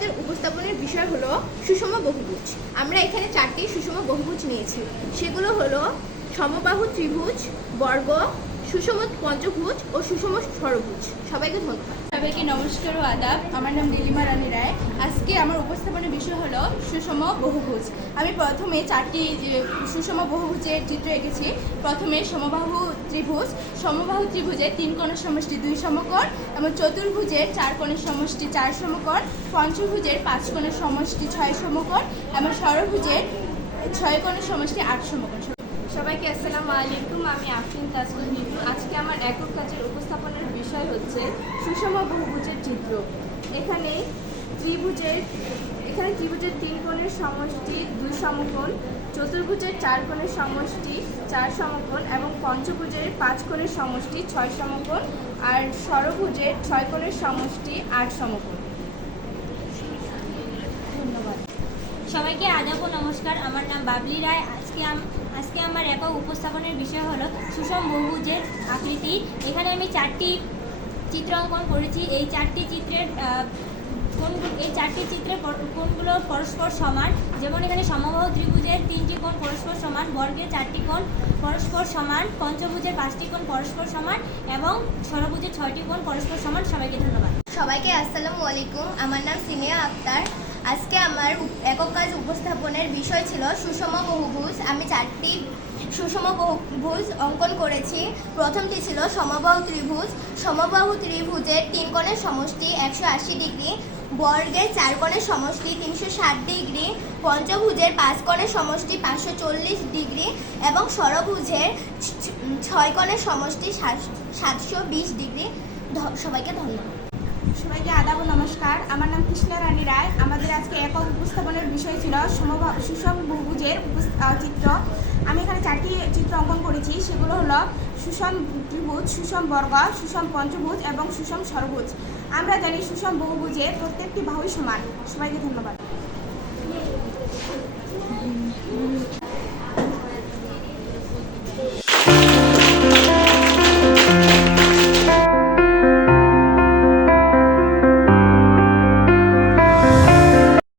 আমাদের উপস্থাপনের বিষয় হলো সুষম বহুভুজ। আমরা এখানে চারটি সুষম বহুভুজ নিয়েছি। সেগুলো হলো সমবাহু ত্রিভুজ, বর্গ সুষম পঞ্চভুজ ও সুষম ষড়ভুজ। সবাইকে ধন্যবাদ। সবাইকে নমস্কার ও আদাব। আমার নাম নীলিমা রানী রায়। আজকে আমার উপস্থাপনের বিষয় হলো সুষম বহুভুজ। আমি প্রথমে চারটি সুষম বহুভুজের চিত্র এঁকেছি। প্রথমে সমবাহু ত্রিভুজ। সমবাহু ত্রিভুজের তিন কোণের সমষ্টি দুই সমকোণ এবং চতুর্ভুজের চার কোণের সমষ্টি চার সমকোণ। পঞ্চভুজের পাঁচ কোণের সমষ্টি ছয় সমকোণ এবং ষড়ভুজের ছয় কোণের সমষ্টি আট সমকোণ। সবাইকে আসসালামু আলাইকুম, আমি আফরিন তাজকুল নিতু। আজকে আমার একক কাজের উপস্থাপনের বিষয় হচ্ছে সুষম বহুভুজের চিত্র। এখানে ত্রিভুজের এখানে ত্রিভুজের তিন কোণের সমষ্টি দুই সমকোণ, চতুর্ভুজের চার কোণের সমষ্টি চার সমকোণ এবং পঞ্চভুজের পাঁচ কোণের সমষ্টি ছয় সমকোণ আর ষড়ভুজের ছয় কোণের সমষ্টি আট সমকোণ ধন্যবাদ সবাইকে আদাব নমস্কার। আমার নাম বাবলি রায়। আজকে আজকে আমার একক উপস্থাপনের বিষয় হলো সুষম বহুভুজের আকৃতি। এখানে আমি চারটি চিত্র অঙ্কন করেছি। এই চারটি চিত্রের কোন এই চারটি চিত্রের পর- কোণগুলো পরস্পর সমান। যেমন এখানে সমবাহু ত্রিভুজের তিনটি কোণ পরস্পর সমান, বর্গের চারটি কোণ পরস্পর সমান, পঞ্চভুজের পাঁচটি কোণ পরস্পর সমান এবং ষড়ভুজের ছয়টি কোণ পরস্পর সমান। সবাইকে ধন্যবাদ। সবাইকে আসসালামু আলাইকুম। আমার নাম সিনিয়া আক্তার। আজকে আমার একক কাজ উপস্থাপনের বিষয় ছিল সুষম বহুভুজ। আমি চারটি সুষম বহুভুজ অঙ্কন করেছি। প্রথমটি ছিল সমবাহু ত্রিভুজ। সমবাহু ত্রিভুজের তিন কোণের সমষ্টি একশো আশি ডিগ্রি, বর্গের চার কোণের সমষ্টি তিনশো ষাট ডিগ্রি, পঞ্চভুজের পাঁচ কোণের সমষ্টি পাঁচশো চল্লিশ ডিগ্রি এবং ছ- ছয় কোণের সমষ্টি সাতশো বিশ ডিগ্রি। সবাইকে ধন্যবাদ। সবাইকে আদাব নমস্কার। আমার নাম কৃষ্ণা রানী রায়। আজকে একক উপস্থাপনের বিষয় ছিল সমভাব সুষম বহুভুজের চিত্র। আমি এখানে চারটি চিত্র অঙ্কন করেছি। সেগুলো হলো সুষম ত্রিভুজ, সুষম বর্গ, সুষম পঞ্চভুজ এবং সুষম সরভুজ। আমরা জানি সুষম বহুভুজের প্রত্যেকটি বাহুই সমান। সবাইকে ধন্যবাদ।